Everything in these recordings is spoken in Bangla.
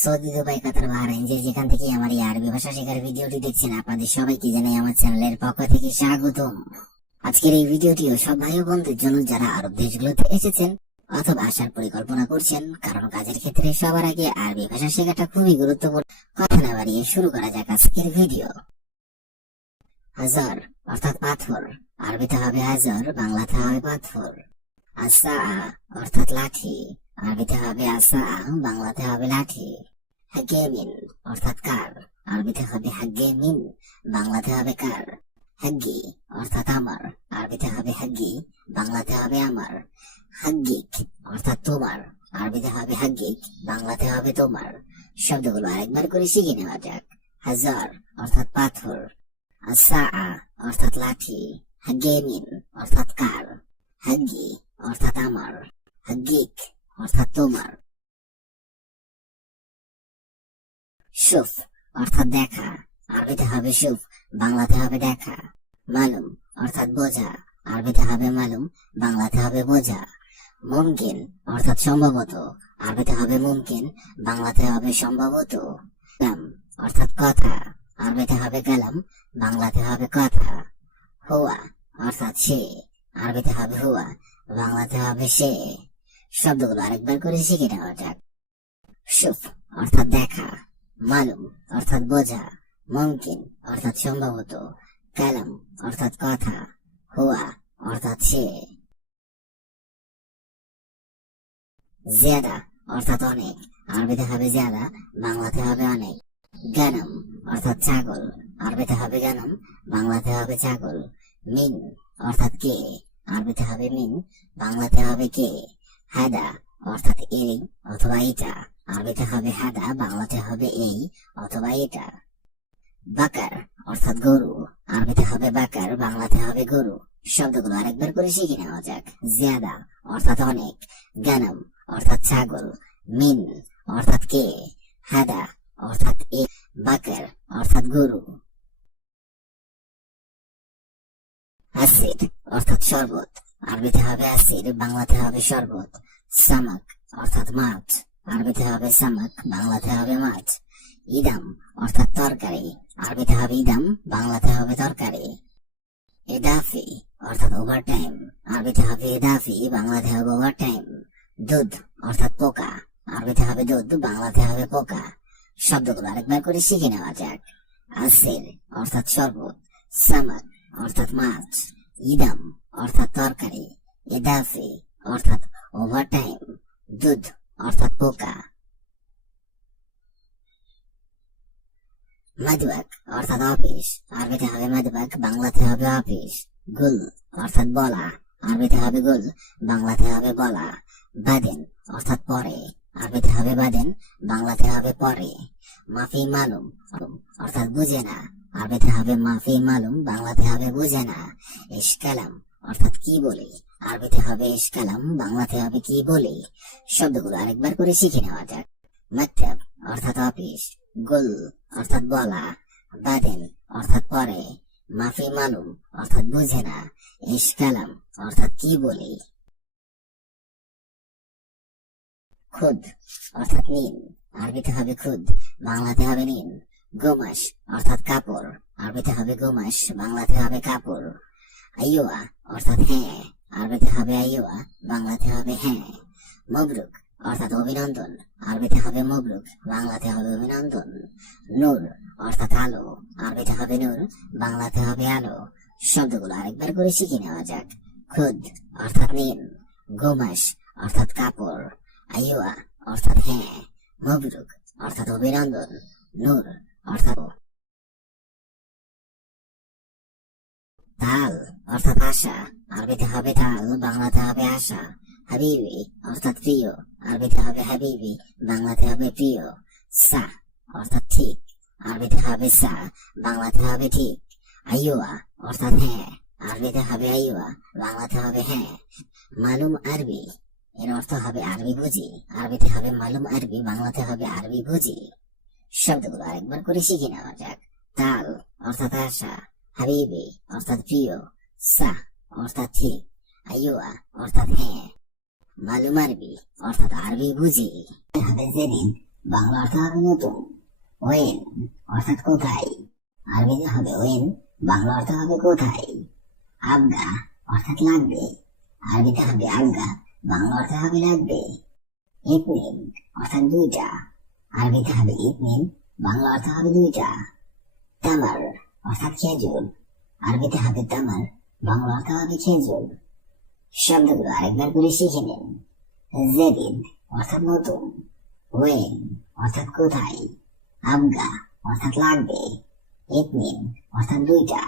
সৌদি দুবাই কাতার বাহরাইন যে যেখান থেকে আমার এই আরবি ভাষা শেখার ভিডিওটি দেখছেন আপনাদের সবাইকে জানাই আমার চ্যানেলের পক্ষ থেকে স্বাগতম। আজকের এই ভিডিওটিও সব ভাই বোনদের জন্য যারা আরব দেশগুলোতে এসেছেন অথবা আসার পরিকল্পনা করছেন, কারণ কাজের ক্ষেত্রে সবার আগে আরবি ভাষা শেখাটা খুবই গুরুত্বপূর্ণ। কথা না বাড়িয়ে শুরু করা যাক আজকের ভিডিও। হাজার, অর্থাৎ পাথর। আরবিতে হবে হাজার, বাংলাতে হবে পাথর। আসা অর্থাৎ লাঠি। আরবিতে হবে আসা বাংলাতে হবে লাঠি হাগেমিন অর্থাৎ কার? আরবিতে হবে হাগেমিন বাংলাতে হবে কার? হাগ্গি, অর্থাৎ আমার। আরবিতে হবে হাগ্গি বাংলাতে হবে আমার। হাগ্গিক, অর্থাৎ তোমার। আরবিতে হবে হাগ্গিক বাংলাতে হবে তোমার। শব্দগুলো আরেকবার করে শিখে নেওয়া যাক। হাজার, অর্থাৎ পাথর। আসা, অর্থাৎ লাঠি। হাগে হাগেমিন অর্থাৎ কার? হাগ্গি, অর্থাৎ আমার। হাগ্গিক অর্থাৎ তোমার। সুফ, অর্থাৎ দেখা। আরবিতে হবে সুফ, বাংলাতে হবে দেখা। মালুম, অর্থাৎ বোঝা। আরবিতে হবে মালুম, বাংলাতে হবে বোঝা। মুমকিন, অর্থাৎ সম্ভবত। আরবিতে হবে মুমকিন, বাংলাতে হবে সম্ভবত। কালাম, অর্থাৎ কথা। আরবিতে হবে কালাম, বাংলাতে হবে কথা। হুয়া, অর্থাৎ সে। আরবিতে হবে হুয়া, বাংলাতে হবে সে। শব্দগুলো আরেকবার করে শিখে নেওয়া যাক। সুফ অর্থাৎ দেখা, মালুম, অর্থাৎ বোঝা, মুমকিন, অর্থাৎ সম্ভবত, কালাম, অর্থাৎ কথা, হুয়া, অর্থাৎ সে। জিয়াদা, অর্থাৎ অনেক, আরবিতে হবে জিয়াদা, বাংলাতে হবে অনেক। গানম, অর্থাৎ ছাগল, আরবিতে হবে গানম, বাংলাতে হবে ছাগল। মিন, অর্থাৎ কে, আরবিতে হবে মিন, বাংলাতে হবে কে। হাদা অর্থাৎ এই অথবা এটা আরবিতে হবে হাদা, বাংলাতে হবে এই অথবা এটা বাকার অর্থাৎ গরু। আরবিতে হবে বাকার, বাংলাতে হবে গরু। শব্দগুলো আরেকবার করে শিখে নেওয়া যাক। জিয়াদা অর্থাৎ অনেক। গানম অর্থাৎ ছাগল। মিন অর্থাৎ কে? হাদা অর্থাৎ এ। বাকার অর্থাৎ গরু। আসির অর্থাৎ শরবত। আরবিতে হবে আসির বাংলাতে হবে শরবত। সামাক অর্থাৎ মাছ। আরবিতে হবে সামাক, বাংলাতে হবে মাছ। ইদাম অর্থাৎ তরকারি। আরবিতে হবে ইদাম, বাংলাতে হবে তরকারি। এদাফি অর্থাৎ ওভার টাইম আরবিতে হবে এদাফি, বাংলাতে হবে ওভার টাইম দুধ অর্থাৎ পোকা। আরবিতে হবে দুধ, বাংলাতে হবে পোকা। শব্দগুলো আরেকবার করে শিখে নেওয়া যাক। আসির অর্থাৎ শরবত। সামাক অর্থাৎ মাছ। ইদাম অর্থাৎ তরকারি এদাফি অর্থাৎ ওভার টাইম দুধ, অর্থাৎ পোকা। মাদুয়াক অর্থাৎ অফিস আরবিতে হবে মাদুয়াক বাংলাতে হবে অফিস গুল, অর্থাৎ বলা আরবিতে হবে গুল বাংলাতে হবে বলা। বাদেন, অর্থাৎ পরে আরবিতে হবে বাদেন বাংলাতে হবে পরে। মাফি মালুম, অর্থাৎ বুঝে না আরবিতে হবে মাফি মালুম বাংলাতে হবে বুঝে না। ইশকালাম অর্থাৎ কি বলে? আরবিতে হবে ইশকালাম বাংলাতে হবে কি বলি? শব্দগুলো আরেকবার করে শিখে নেওয়া যাক। মাকতাব অর্থাৎ অফিস। গুল, অর্থাৎ বলা। বাদেন, অর্থাৎ পরে। মাফি, মালুম, অর্থাৎ বুঝে না। ইশকালাম অর্থাৎ কি বলি? খুদ, অর্থাৎ নিন আরবিতে হবে খুদ, বাংলাতে হবে নিন গোমাস, অর্থাৎ কাপড়। আরবিতে হবে গোমাস, বাংলাতে হবে কাপড়। আইয়োয়া অর্থাৎ হ্যাঁ আরবিতে হবে আইয়োয়া বাংলাতে হবে হ্যাঁ। মবরুক অর্থাৎ অভিনন্দন, আরবিতে হবে মবরুক, বাংলাতে হবে অভিনন্দন। নূর অর্থাৎ আলো, আরবিতে হবে নূর, বাংলাতে হবে আলো। শব্দগুলো আরেকবার করে শিখে নেওয়া যাক। খুদ অর্থাৎ নিন গোমাস অর্থাৎ কাপড় আইয়োয়া অর্থাৎ হ্যাঁ। মবরুক অর্থাৎ অভিনন্দন, নূর অর্থাৎ তাল অর্থাৎ আশা, আরবিতে হবে তাল, বাংলাতে হবে আশা, হাবিবি, অর্থাৎ প্রিয়, আরবিতে হবে হাবিবি, বাংলাতে হবে প্রিয়, সা, অর্থাৎ ঠিক, আরবিতে হবে সা, বাংলাতে হবে ঠিক, আইয়োয়া, অর্থাৎ হ্যাঁ আরবিতে হবে আইয়োয়া, বাংলাতে হবে হ্যাঁ মালুম আরবি, এর অর্থ হবে আরবি বুঝি, আরবিতে হবে মালুম আরবি, বাংলাতে হবে আরবি বুঝি, শব্দগুলো আরেকবার করে শিখে নেওয়া যাক, তাল, অর্থাৎ আশা হাবিবি অর্থাৎ প্রিয় সা অর্থাৎ ঠিক আইয়োয়া অর্থাৎ হ্যাঁ মালুম আরবি অর্থাৎ আরবি বুঝি বাংলা অর্থ হবে নতুন ওয়েন অর্থাৎ কোথায় আরবিতে হবে ওয়েন বাংলা অর্থ হবে কোথায় আবগা অর্থাৎ লাগবে আরবিতে হবে আজ্ঞা বাংলা অর্থ হবে লাগবে ইতনিন অর্থাৎ দুইটা আরবিতে হবে ইতনিন বাংলা অর্থ হবে দুইটা তামার অর্থাৎ খেজুর। আরবিতে হবে তামার, বাংলা অর্থ হবে খেজুর। শব্দগুলো আরেকবার করে শিখে নিন। জেদিদ অর্থাৎ নতুন। ওয়েন অর্থাৎ কোথায়। আবগা অর্থাৎ লাগবে। ইতনিন অর্থাৎ দুইটা।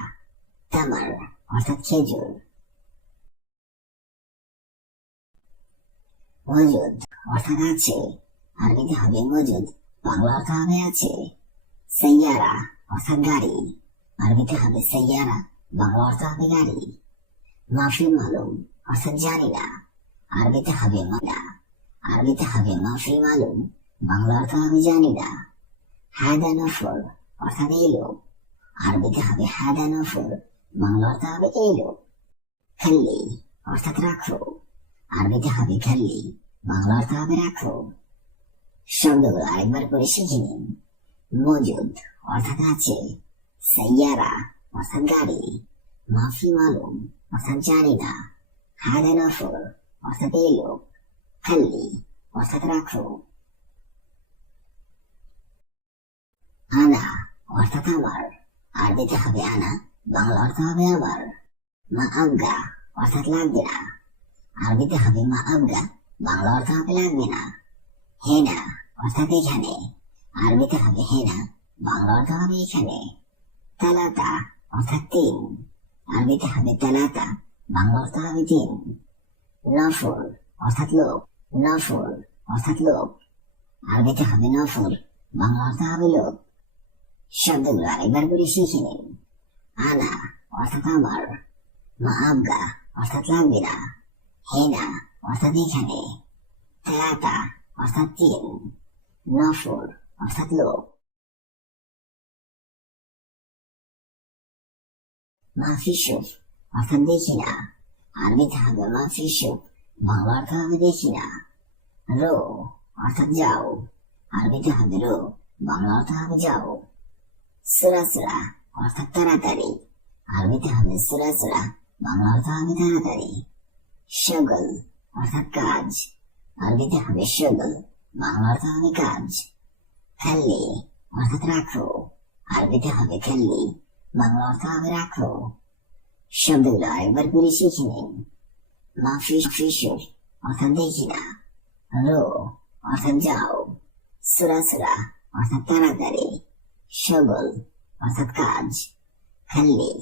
তামার অর্থাৎ খেজুর। মজুদ অর্থাৎ আছে। আরবিতে হবে মজুদ, বাংলা অর্থ হবে আছে। সৈয়ারা অর্থাৎ গাড়ি। আরবিতে হবে সৈয়ারা বাংলা অর্থ হবে গাড়ি মাফি মালুম অর্থাৎ জানি আরবিতে হবে মালা আরবিতে হবে মাফি মালুম বাংলা অর্থ হবে জানি না হায়দা নফর অর্থাৎ এই লোক আরবিতে হবে হায়দা নফর বাংলা অর্থ হবে এই লোক খাল্লি অর্থাৎ রাখো আরবিতে হবে খাল্লি বাংলা অর্থ হবে রাখো শব্দগুলো আরেকবার করে শিখে নিন মজুদ অর্থাৎ আছে অর্থাৎ জানি না হায়দা নফর অর্থাৎ এই লোক খাল্লি অর্থাৎ রাখো আনা অর্থাৎ আমার আরবিতে হবে আনা বাংলা অর্থ হবে আমার মা আবগা অর্থাৎ লাগবে না আরবিতে হবে মা আবগা বাংলা অর্থ হবে লাগবে না হেনা অর্থাৎ এখানে আরবিতে হবে হেনা বাংলা অর্থ হবে এখানে তালাতা, অর্থাৎ তিন আরবিতে হবে তালাতা বাংলা অর্থ হবে তিন নফর অর্থাৎ লোক নফর অর্থাৎ লোক আরবিতে হবে নফর বাংলা অর্থ হবে লোক শব্দগুলো আরেকবার করে শিখে নিন। আনা, অর্থাৎ আমার। মা আবগা অর্থাৎ লাগবে না। হেনা, অর্থাৎ এখানে। তেলাতা, অর্থাৎ তিন নফর অর্থাৎ লোক মাফিসুফ অর্থাৎ দেখি না আরবিতে হবে মাফিসুফ বাংলা অর্থ হবে না রো অর্থাৎ যাও আরবিতে হবে রো বাংলা অর্থ হবে যাও সুরা সুরা অর্থাৎ তাড়াতাড়ি আরবিতে হবে সুরা সুরা বাংলা অর্থ হবে তাড়াতাড়ি শগল অর্থাৎ কাজ আরবিতে হবে শগল বাংলা অর্থ কাজ খাল্লি অর্থাৎ রাখো আরবিতে হবে খাল্লি বাংলা অর্থ হবে রাখো শব্দগুলো আরেকবার করে শিখে নিন অর্থাৎ দেখি না রো অর্থাৎ যাও সুরা সুরা অর্থাৎ তাড়াতাড়ি শগল অর্থাৎ কাজ খাল্লি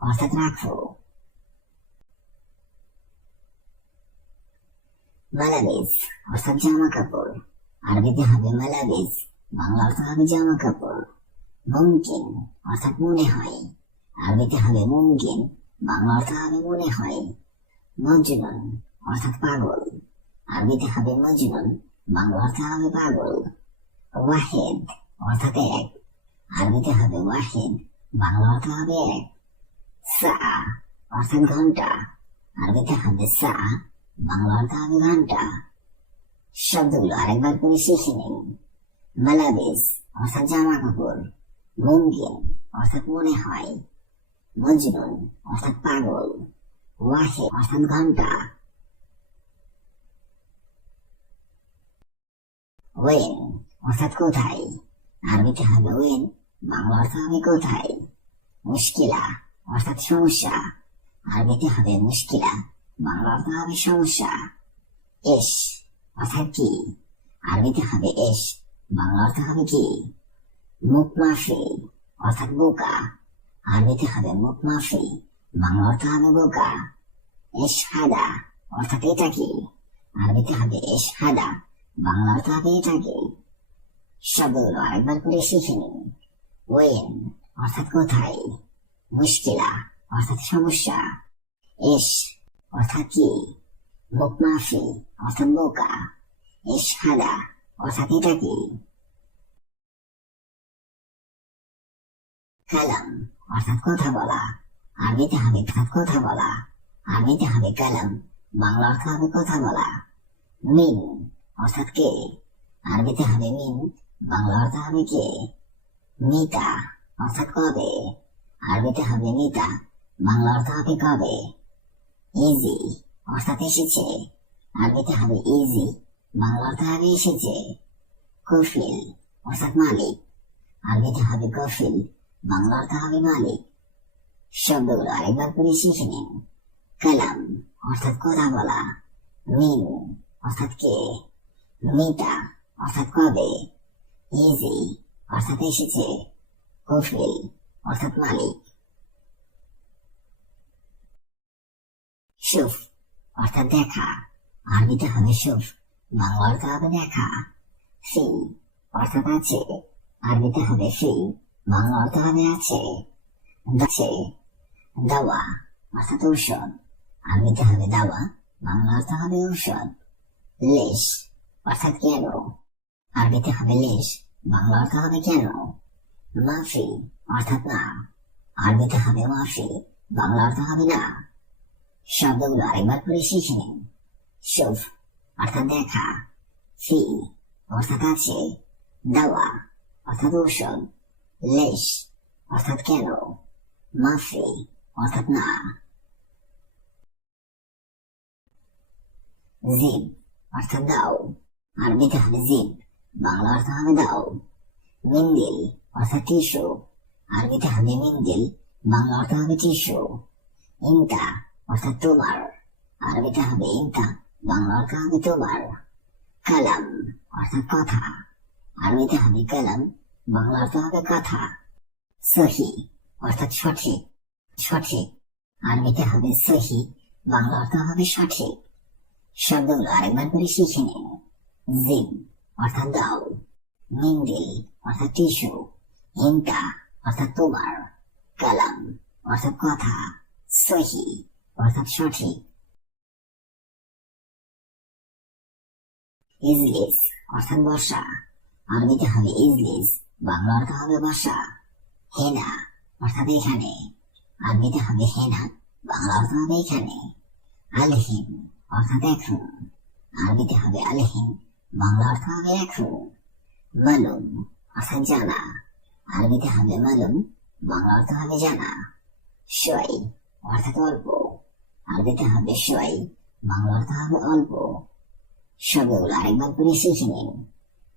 অর্থাৎ রাখো মালাবিজ অর্থাৎ জামা কাপড় আরবিতে হবে মালাবিজ বাংলা অর্থ হবে জামা কাপড় মুমকিন অর্থাৎ মনে হয়, আরবিতে হবে মুমকিন বাংলা অর্থ হবে মনে হয় মজনুন অর্থাৎ পাগল, আরবিতে হবে মজনুন বাংলা অর্থ হবে পাগল, ওয়াহেদ অর্থাৎ এক, আরবিতে হবে ওয়াহিদ, বাংলা অর্থ হবে এক, সা অর্থাৎ ঘণ্টা, আরবিতে হবে সা, বাংলা অর্থ হবে ঘণ্টা। শব্দগুলো আরেকবার করে শিখে নিন। মালাবিস অর্থাৎ জামা কাপড় মুমকিন অর্থাৎ মনে হয় মজনুন অর্থাৎ পাগল ওয়াহে অর্থাৎ ঘণ্টা ওয়েন অর্থাৎ কোথায় আরবিতে হবে ওয়েন বাংলা অর্থ হবে কোথায় মুশকিলা অর্থাৎ সমস্যা আরবিতে হবে মুশকিলা বাংলা অর্থ হবে সমস্যা এস অর্থাৎ কি আরবিতে হবে এস বাংলা অর্থ হবে কি মুখ মাফি অর্থাৎ বোকা। আরবিতে হবে মুখ মাফি বাংলা অর্থ হবে বোকা। এস অর্থাৎ এটা কি? আরবিতে হবে এস বাংলা অর্থ হবে এটা কি? শব্দগুলো আরেকবার করে শিখে নিন। ওয়েন, অর্থাৎ কোথায়? মুশকিলা, অর্থাৎ সমস্যা। এস অর্থাৎ কি? মুখ মাফি অর্থাৎ বোকা। এস হাদা অর্থাৎ এটা কি? কালাম অর্থাৎ কথা বলা। আরবিতে হবে অর্থাৎ কথা বলা। আরবিতে হবে কালাম, বাংলা অর্থ হবে কথা বলা। মিন অর্থাৎ কে? আরবিতে হবে মিন বাংলা অর্থ হবে কে? মিতা, অর্থাৎ কবে? আরবিতে হবে মিতা, বাংলা অর্থ হবে কবে? ইজি, অর্থাৎ এসেছে। আরবিতে হবে ইজি, বাংলা অর্থ হবে এসেছে। কফিল, অর্থাৎ মালিক। আরবিতে হবে কফিল বাংলা অর্থ হবে মালিক শব্দগুলো আরেকবার করে শিখে নিন। কালাম, অর্থাৎ কথা বলা। মিন অর্থাৎ কে? মিতা, অর্থাৎ কবে? ইজি, অর্থাৎ এসেছে। কফিল, অর্থাৎ মালিক। সুফ অর্থাৎ দেখা। আরবিতে হবে সুফ বাংলা অর্থ হবে দেখা? ফি অর্থাৎ আছে। আরবিতে হবে ফি হবে আছে দাওয়া, অর্থাৎ ঔষধ। আরবিতে হবে দাওয়া বাংলা অর্থ হবে ঔষধ। লেশ, অর্থাৎ কেন? আরবিতে হবে লেশ বাংলা অর্থ হবে কেন? মাফি, অর্থাৎ না। আরবিতে হবে মাফি বাংলা অর্থ হবে না। শব্দগুলো আরেকবার করে শিখে নিন। সুফ অর্থাৎ দেখা। ফি, অর্থাৎ আছে। দাওয়া, অর্থাৎ ঔষধ। লেশ অর্থাৎ কেন মাফি অর্থাৎ না জিব অর্থাৎ দাও আরবিতে হবে জিব বাংলা অর্থ হবে দাও মিন্দিল অর্থাৎ টিস্যু আরবিতে হবে মিন্দিল বাংলা অর্থ হবে টিস্যু ইন্তা অর্থাৎ তোমার আরবিতে হবে ইন্তা বাংলা অর্থ হবে তোমার কালাম অর্থাৎ কথা আরবিতে হবে কালাম বাংলা অর্থ হবে কথা। সহি, অর্থাৎ সঠিক সঠিক। আরবিতে হবে সহি বাংলা অর্থ হবে সঠিক। শব্দগুলো আরেকবার করে শিখে নিন। জিম অর্থাৎ দাও। মিন্দিল অর্থাৎ টিস্যু। ইন্টা অর্থাৎ তোমার। কালাম, অর্থাৎ কথা। সহি, অর্থাৎ সঠিক। ইজলিস, অর্থাৎ বর্ষা। আরবিতে হবে ইজলিস। বাংলা অর্থ হবে বর্ষা হেনা, অর্থাৎ এখানে আরবিতে হবে হেনা বাংলা অর্থ হবে এখানে আলহিম, অর্থাৎ এখন আরবিতে হবে আলহিম বাংলা অর্থ হবে এখন মালুম, অর্থাৎ জানা। আরবিতে হবে মালুম বাংলা অর্থ হবে জানা। সই, অর্থাৎ অল্প। আরবিতে হবে সই বাংলা অর্থ হবে অল্প। শব্দগুলো আরেকবার করে শিখে নিন।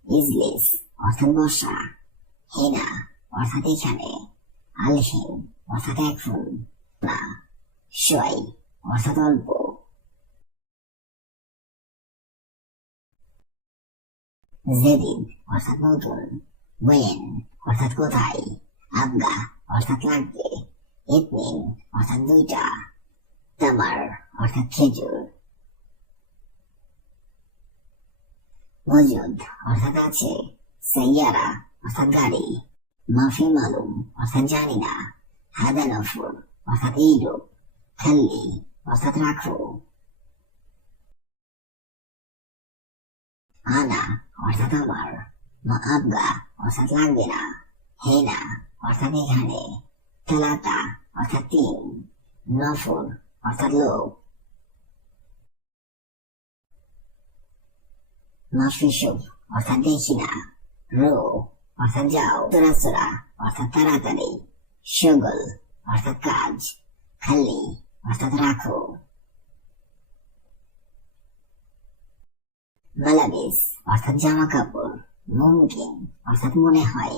ইজলিস, অর্থাৎ বর্ষা হেনা অর্থাৎ এখানে আলহিম অর্থাৎ এখন না সই অর্থাৎ অল্প। জেদিদ অর্থাৎ নতুন ওয়েন অর্থাৎ কোথায়? আবগা অর্থাৎ লাগবে। ইতনিন অর্থাৎ দুইটা। তামার অর্থাৎ খেজুর। মজুদ অর্থাৎ আছে। সাইয়ারা অর্থাৎ গাড়ি মাফি মালুম অর্থাৎ জানি না হাদা নফর অর্থাৎ এইরূপ খাল্লি অর্থাৎ রাখো আনা অর্থাৎ আমার মা আবগা অর্থাৎ লাগবে না হেনা অর্থাৎ এখানে তালাতা অর্থাৎ যাও চোরাচোরা অর্থাৎ তাড়াতাড়ি। সগল, অর্থাৎ কাজ। খালি, অর্থাৎ রাখো। মালাবিস অর্থাৎ জামা কাপড় মুমকিন, অর্থাৎ মনে হয়।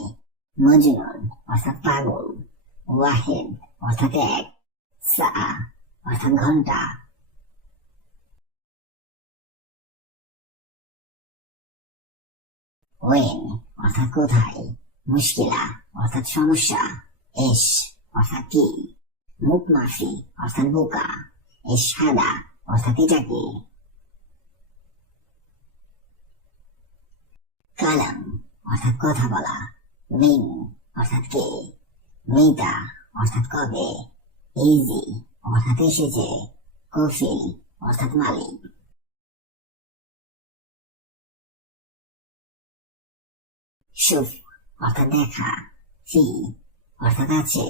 মজনুন, অর্থাৎ পাগল। ওয়াহেদ, অর্থাৎ এক। সা অর্থাৎ ঘণ্টা। ওয়েন অর্থাৎ কোথায়? মুশকিলা, অর্থাৎ সমস্যা, এস, অর্থাৎ কি? মুখ মাফি অর্থাৎ বোকা, এস, সাদা, অর্থাৎ এটা কি কালাম, অর্থাৎ কথা বলা। মিন অর্থাৎ কে? মিতা, অর্থাৎ কবে? ইজি, অর্থাৎ এসেছে। কফিল, অর্থাৎ মালিক। সুফ অর্থাৎ দেখা ফি, অর্থাৎ আছে,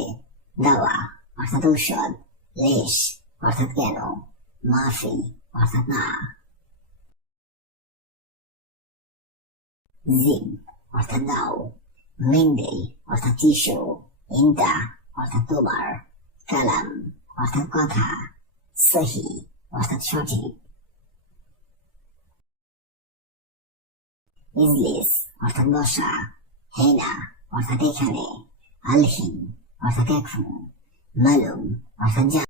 দাওয়া, অর্থাৎ ঔষধ, লেশ, অর্থাৎ কেন, মাফি, অর্থাৎ না। জিম, অর্থাৎ দাও মেন্ডেল অর্থাৎ চিশো ইন্টা, অর্থাৎ তোমার। কালাম, অর্থাৎ কথা। সহি, অর্থাৎ সঠিক। ইজলিস অর্থাৎ বর্ষা হেনা অর্থাৎ এখানে আলহিন অর্থাৎ এখন মালুম অর্থাৎ